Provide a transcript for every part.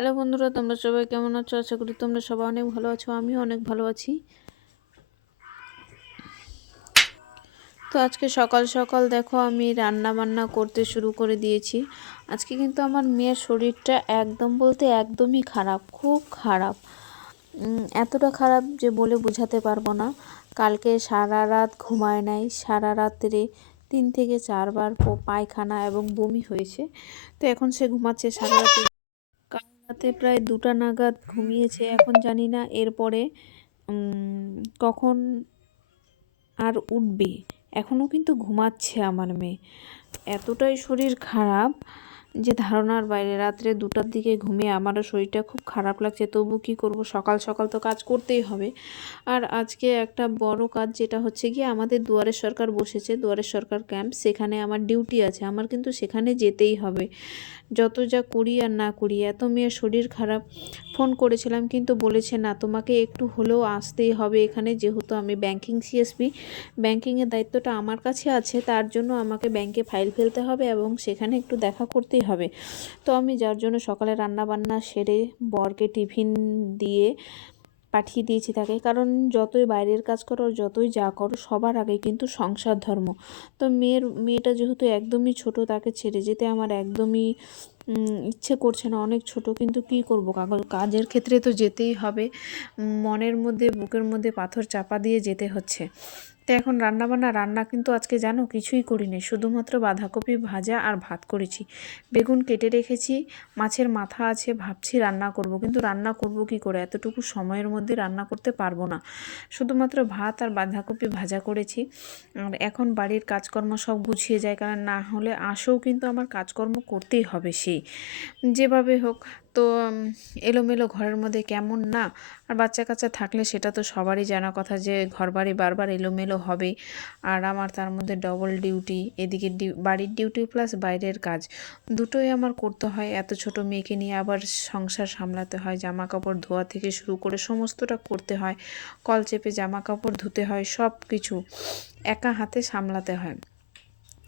Hello বন্ধুরা, তোমরা সবাই কেমন আছো? আশা করি তোমরা সবাই অনেক ভালো আছো, আমিও অনেক ভালো আছি। তো আজকে সকাল সকাল দেখো আমি রান্না বান্না করতে শুরু করে দিয়েছি। আজকে কিন্তু আমার মেয়ের শরীরটা একদম বলতে একদমই খারাপ, খুব খারাপ। এতটা খারাপ যে বলে বোঝাতে পারব না। কালকে সারা রাত ঘুমায় নাই, সারা রাত্রে তিন থেকে চারবার পায়খানা এবং বমি হয়েছে। তো এখন সে ঘুমাচ্ছে সারা রাতে কাল রাতে প্রায় দুটা নাগাদ ঘুমিয়েছে, এখন জানি না এরপরে কখন আর উঠবে। এখনও কিন্তু ঘুমাচ্ছে আমার মেয়ে। এতটাই শরীর খারাপ। যে ধারণার বাইরে রাত্রে দুটার দিকে ঘুমিয়ে আমারও শরীরটা খুব খারাপ লাগছে, তবু কি করব? সকাল সকাল তো কাজ করতেই হবে। আর আজকে একটা বড় কাজ যেটা হচ্ছে গিয়ে আমাদের দুয়ারের সরকার বসেছে দুয়ারের সরকার ক্যাম্প, সেখানে আমার ডিউটি আছে, আমার কিন্তু সেখানে যেতেই হবে। যত যা করি আর না করি, এত মেয়ের শরীর খারাপ। ফোন করেছিলাম কিন্তু বলেছে না, তোমাকে একটু হলেও আসতেই হবে এখানে, যেহেতু আমি ব্যাংকিং সিএসপি ব্যাংকিংয়ের দায়িত্বটা আমার কাছে আছে, তার জন্য আমাকে ব্যাংকে ফাইল ফেলতে হবে এবং সেখানে একটু দেখা করতেই হবে। তো আমি যার জন্য সকালে রান্না বান্না সেরে বরকে টিফিন দিয়ে পাঠিয়ে দিয়েছি তাকে। কারণ যতই বাইরের কাজ করো, যতই যা করো, সবার আগে কিন্তু সংসার ধর্ম। তো মেয়ের, মেয়েটা যেহেতু একদমই ছোট, তাকে ছেড়ে যেতে আমার একদমই ইচ্ছে করছে না। অনেক ছোট, কিন্তু কি করব? কাগজ, কাজের ক্ষেত্রে তো যেতেই হবে। মনের মধ্যে, বুকের মধ্যে পাথর চাপা দিয়ে যেতে হচ্ছে। তো এখন রান্নাবান্না, রান্না কিন্তু আজকে জানো কিছুই করিনি। শুধুমাত্র বাঁধাকপি ভাজা আর ভাত করেছি। বেগুন কেটে রেখেছি, মাছের মাথা আছে, ভাবছি রান্না করব। কিন্তু রান্না করব কি করে? এতটুকু সময়ের মধ্যে রান্না করতে পারব না। শুধুমাত্র ভাত আর বাঁধাকপি ভাজা করেছি। আর এখন বাড়ির কাজকর্ম সব গুছিয়ে যায়, কারণ না হলে আসেও কিন্তু আমার কাজকর্ম করতেই হবে সেই। যেভাবে হোক, তো এলোমেলো ঘরের মধ্যে কেমন না? আর বাচ্চা কাচ্চা থাকলে সেটা তো সবারই জানা কথা যে ঘরবাড়ি বারবার এলোমেলো হবে। আর আমার তার মধ্যে ডবল ডিউটি এদিকে বাড়ির ডিউটি প্লাস বাইরের কাজ। দুটোই আমার করতে হয়। এত ছোট মেয়েকে নিয়ে আবার সংসার সামলাতে হয় জামা কাপড় ধোয়া থেকে শুরু করে সমস্তটা করতে হয়। কল চেপে জামা কাপড় ধুতে হয় সব কিছু একা হাতে সামলাতে হয়।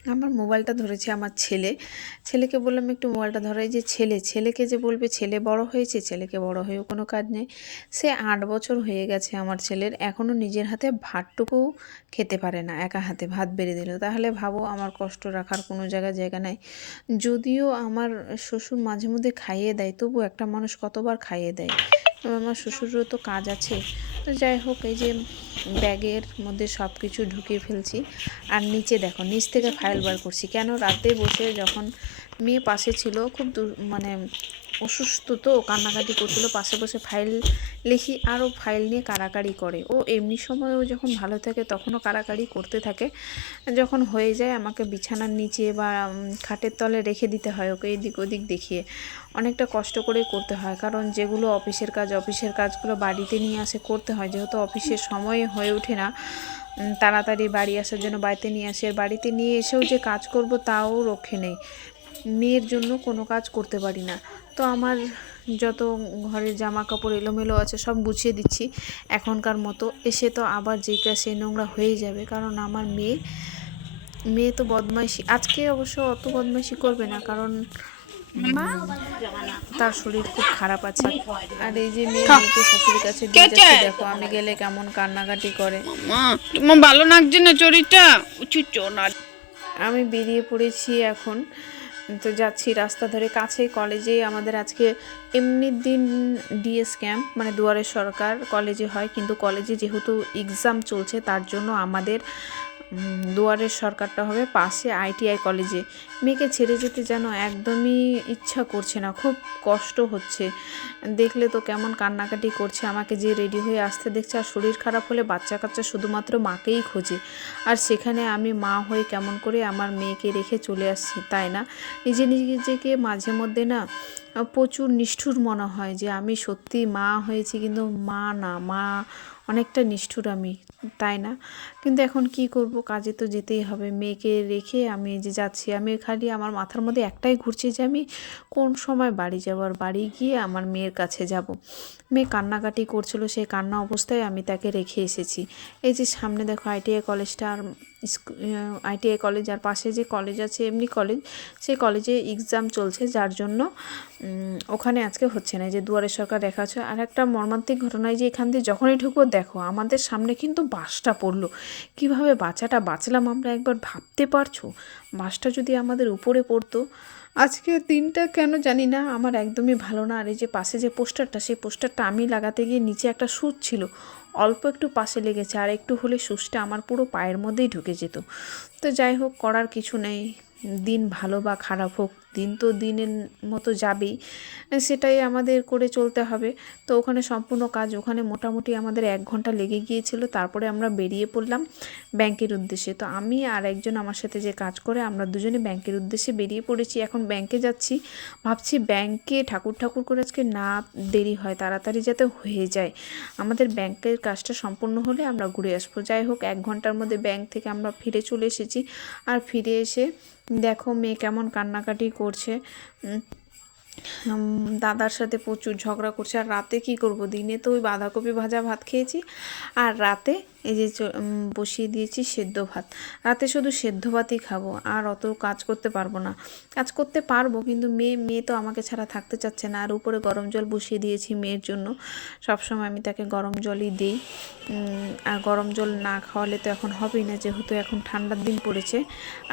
আমার মোবাইলটা ধরেছে আমার ছেলে। ছেলেকে বললাম, একটু মোবাইলটা ধরাই যে ছেলে, ছেলেকে যে বলবে, ছেলে বড় হয়েছে, ছেলেকে বড় হয়েও কোনো কাজ নেই। সে আট বছর হয়ে গেছে আমার ছেলের, এখনও নিজের হাতে ভাতটুকু খেতে পারে না, একা হাতে ভাত বেড়ে দিল। তাহলে ভাবো, আমার কষ্ট রাখার কোনো জায়গায় জায়গা নাই। যদিও আমার শ্বশুর মাঝে মধ্যে খাইয়ে দেয় তবু একটা মানুষ কতবার খাইয়ে দেয়? আমার শ্বশুরেরও তো কাজ আছে। তো যাই হোক, এই যে ব্যাগের মধ্যে সব কিছু ঢুকিয়ে ফেলছি। আর নিচে দেখো, নিচ থেকে ফাইল বার করছি। কেন রাতে বসে যখন মেয়ে পাশে ছিল, খুব মানে অসুস্থ তো, কান্নাকাটি করছিল, পাশে বসে ফাইল লিখি, আরও ফাইল নিয়ে কাড়াকাড়ি করে। ও এমনি সময়ও যখন ভালো থাকে, তখনও কাড়াকাড়ি করতে থাকে। যখন হয়ে যায়, আমাকে বিছানার নিচে বা খাটের তলে রেখে দিতে হয় ওকে, এদিক ওদিক দেখিয়ে। অনেকটা কষ্ট করেই করতে হয়, কারণ যেগুলো অফিসের কাজ, অফিসের কাজগুলো বাড়িতে নিয়ে আসে, করতে হয়। যেহেতু অফিসের সময় হয়ে ওঠে না তাড়াতাড়ি বাড়ি আসার জন্য বাড়িতে নিয়ে আসে, আর বাড়িতে নিয়ে এসেও যে কাজ করব, তাও রক্ষে নেই। মেয়ের জন্য কোনো কাজ করতে পারি না। তো আমার যত ঘরের জামা কাপড় এলোমেলো আছে সব গুছিয়ে দিচ্ছি এখনকার মতো। এসে তো আবার যেটা সেই নোংরা হয়েই যাবে। কারণ আমার মেয়ে মেয়ে তো বদমাইশি। আজকে অবশ্য অত বদমাইশি করবে না কারণ উম, তার শরীর খুব খারাপ আছে। আর এই যে মেয়ে মেয়েকে শাশুড়ির কাছে দিয়ে যাচ্ছে দেখো আমি গেলে কেমন কান্নাকাটি করে। মা তোমার ভালো লাগছে না চরিটা উচিত না। আমি বেরিয়ে পড়েছি এখন। তো যাচ্ছি রাস্তা ধরে কাছেই কলেজে আমাদের আজকে এমনি দিন ডিএস ক্যাম্প মানে দুয়ারে সরকার কলেজে হয়, কিন্তু কলেজে যেহেতু এক্সাম চলছে, তার জন্য আমাদের দুয়ারের সরকারটা হবে পাশে আইটিআই কলেজে। মেয়েকে ছেড়ে যেতে যেন একদমই ইচ্ছা করছে না, খুব কষ্ট হচ্ছে। দেখলে তো কেমন কান্নাকাটি করছে, আমাকে যে রেডি হয়ে আসতে দেখছে আর শরীর খারাপ হলে বাচ্চা কাচ্চা শুধুমাত্র মাকেই খোঁজে। আর সেখানে আমি মা হয়ে কেমন করে আমার মেয়েকে রেখে চলে আসছি, তাই না? নিজে নিজেকে মাঝে মধ্যে না প্রচুর নিষ্ঠুর মনে হয় যে আমি সত্যি মা হয়েছি, কিন্তু মা না, মা অনেকটা নিষ্ঠুর আমি, তাই না? কিন্তু এখন কি করব? কাজে তো যেতেই হবে। মেয়েকে রেখে আমি যে যাচ্ছি, আমি খালি আমার মাথার মধ্যে একটাই ঘুরছে যে আমি কোন সময় বাড়ি যাব আর বাড়ি গিয়ে আমার মেয়ের কাছে যাব। মেয়ে কান্নাকাটি করছিল, সেই কান্না অবস্থায় আমি তাকে রেখে এসেছি। এই যে সামনে দেখো, আইটিআই কলেজটা আর আইটিআই কলেজ আর পাশে যে কলেজ আছে, এমনি কলেজ সেই কলেজে এক্সাম চলছে, যার জন্য ওখানে আজকে হচ্ছে না যে দুয়ারে সরকার দেখা আছে। আর একটা মর্মান্তিক ঘটনায় যে এখান দিয়ে যখনই ঢুকবো, দেখো, আমাদের সামনে কিন্তু বাসটা পড়ল। কীভাবে বাচ্চাটা বাঁচলাম আমরা একবার ভাবতে পারছ? বাসটা যদি আমাদের উপরে পড়তো, আজকে দিনটা কেন জানি না, আমার একদমই ভালো না। আর এই যে পাশে যে পোস্টারটা, সেই পোস্টারটা আমি লাগাতে গিয়ে নিচে একটা সুচ ছিল। অল্প একটু পাশে লেগেছে আর একটু হলে সুচটা আমার পুরো পায়ের মধ্যেই ঢুকে যেত। তো যাই হোক, করার কিছু নেই। দিন ভালো বা খারাপ হোক দিন তো দিনের মতো যাবেই, সেটাই আমাদের করে চলতে হবে। তো ওখানে সম্পূর্ণ কাজ, ওখানে মোটামুটি আমাদের এক ঘণ্টা লেগে গিয়েছিল, তারপরে আমরা বেরিয়ে পড়লাম ব্যাংকের উদ্দেশ্যে। তো আমি আর একজন আমার সাথে যে কাজ করে, আমরা দুজনে ব্যাংকের উদ্দেশ্যে বেরিয়ে পড়েছি। এখন ব্যাংকে যাচ্ছি, ভাবছি ব্যাংকে ঠাকুর ঠাকুর করে আজকে না দেরি হয়, তাড়াতাড়ি যাতে হয়ে যায়। আমাদের ব্যাংকের কাজটা সম্পূর্ণ হলে আমরা ঘুরে আসব। যাই হোক, এক ঘণ্টার মধ্যে ব্যাংক থেকে আমরা ফিরে চলে এসেছি। আর ফিরে এসে দেখো মেয়ে কেমন কান্নাকাটি করছে। দাদার সাথে প্রচুর ঝগড়া করছে। আর রাতে কি করব? দিনে তো ওই বাঁধাকপি ভাজা ভাত খেয়েছি। আর রাতে এই যে বসিয়ে দিয়েছি সেদ্ধ ভাত। রাতে শুধু সেদ্ধ ভাতই খাব আর অত কাজ করতে পারব না। কাজ করতে পারব কিন্তু মেয়ে মেয়ে তো আমাকে ছাড়া থাকতে চাচ্ছে না। আর উপরে গরম জল বসিয়ে দিয়েছি মেয়ের জন্য। সবসময় আমি তাকে গরম জলই দিই। আর গরম জল না খাওয়ালে তো এখন হবেই না যেহেতু এখন ঠান্ডার দিন পড়েছে।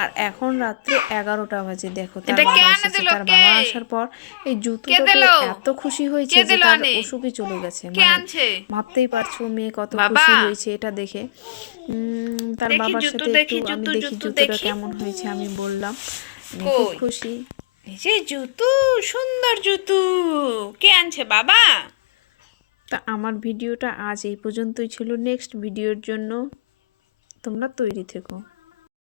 আর এখন রাত্রে এগারোটা বাজে দেখো। তার বাবা এসেছে তার বাবা আসার পর এই জুতোটাকে এত খুশি হয়েছে যে তার অসুখই চলে গেছে। মানে ভাবতেই পারছ মেয়ে কত খুশি হয়েছে এটা দেখে। তার বাবার সাথে একটু আমি দেখি জুতোটা কেমন হয়েছে আমি বললাম। খুব খুশি। এই যে জুতো সুন্দর জুতো। কে আনছে বাবা? তা আমার ভিডিওটা আজ এই পর্যন্তই ছিল। নেক্সট ভিডিওর জন্য তোমরা তৈরি থেকো।